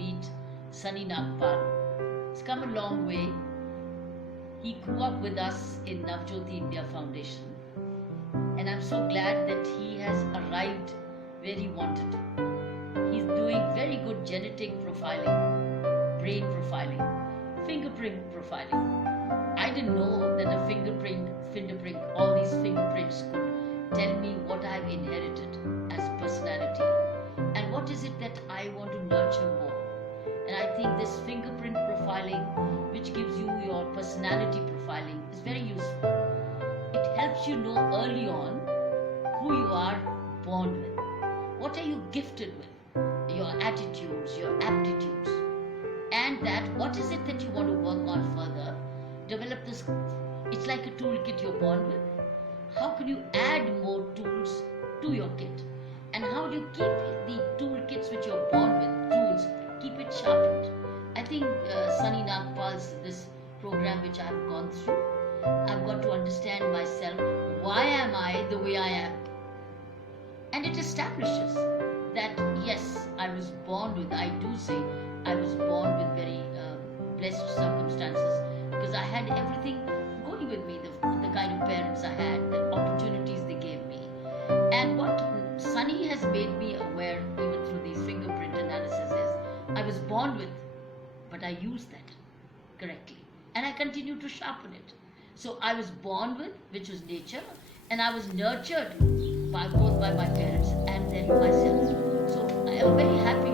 meet Sunny Nagpal. He's come a long way. He grew up with us in Navjyoti India Foundation, and I'm so glad that he has arrived where he wanted to. He's doing very good genetic profiling, brain profiling, fingerprint profiling. I didn't know that a fingerprint, all these fingerprints could tell me what I've inherited as personality and what is it that I want to nurture more. And I think this fingerprint profiling, which gives you your personality profiling, is very useful. It helps you know early on who you are born with. What are you gifted with? Your attitudes, your aptitudes. And that what is it that you want to work on further? Develop this. It's like a toolkit you're born with. How can you add more tools to your kit? And how do you keep the toolkits which you're born with, tools, keep it sharpened? I think Sunny Nagpal's this program which I've gone through, I've got to understand myself. Why am I the way I am? And it establishes that yes, I was born with, I do say, I was born with very blessed circumstances because I had everything going with me, the kind of parents I had, the opportunities they gave me. And what Sunny has made me aware, even through these fingerprint analysis, is I was born with, but I used that correctly. And I continue to sharpen it. So I was born with, which was nature, and I was nurtured by both by my parents and then myself. So I am very happy